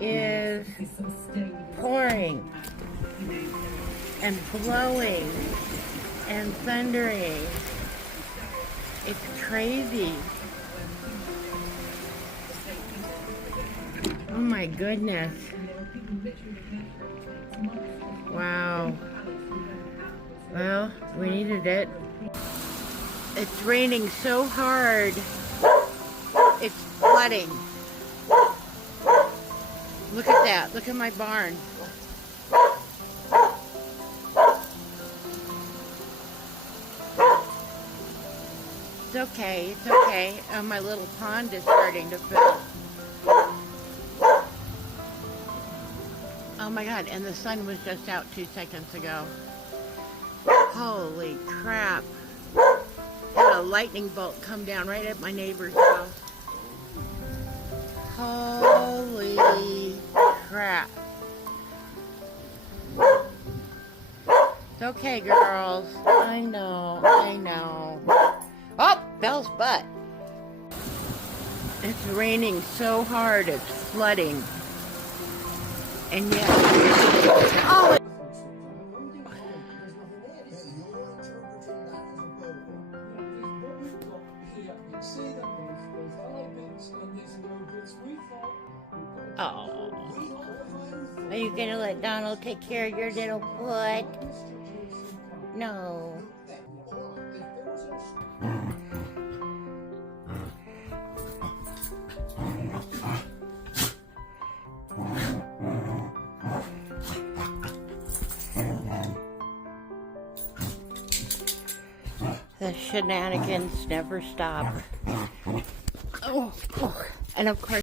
It is pouring and blowing and thundering. It's crazy. Oh my goodness. Wow. Well, we needed it. It's raining so hard. It's flooding. Look at that. Look at my barn. It's okay. It's okay. Oh, my little pond is starting to fill. Oh my God. And the sun was just out 2 seconds ago. Holy crap. Had a lightning bolt come down right at my neighbor's house. Holy crap. It's okay, girls. I know, I know. Oh, Belle's butt. It's raining so hard, it's flooding. And yet, oh! Oh, are you gonna let Donald take care of your little foot? No. The shenanigans never stop. Oh, and of course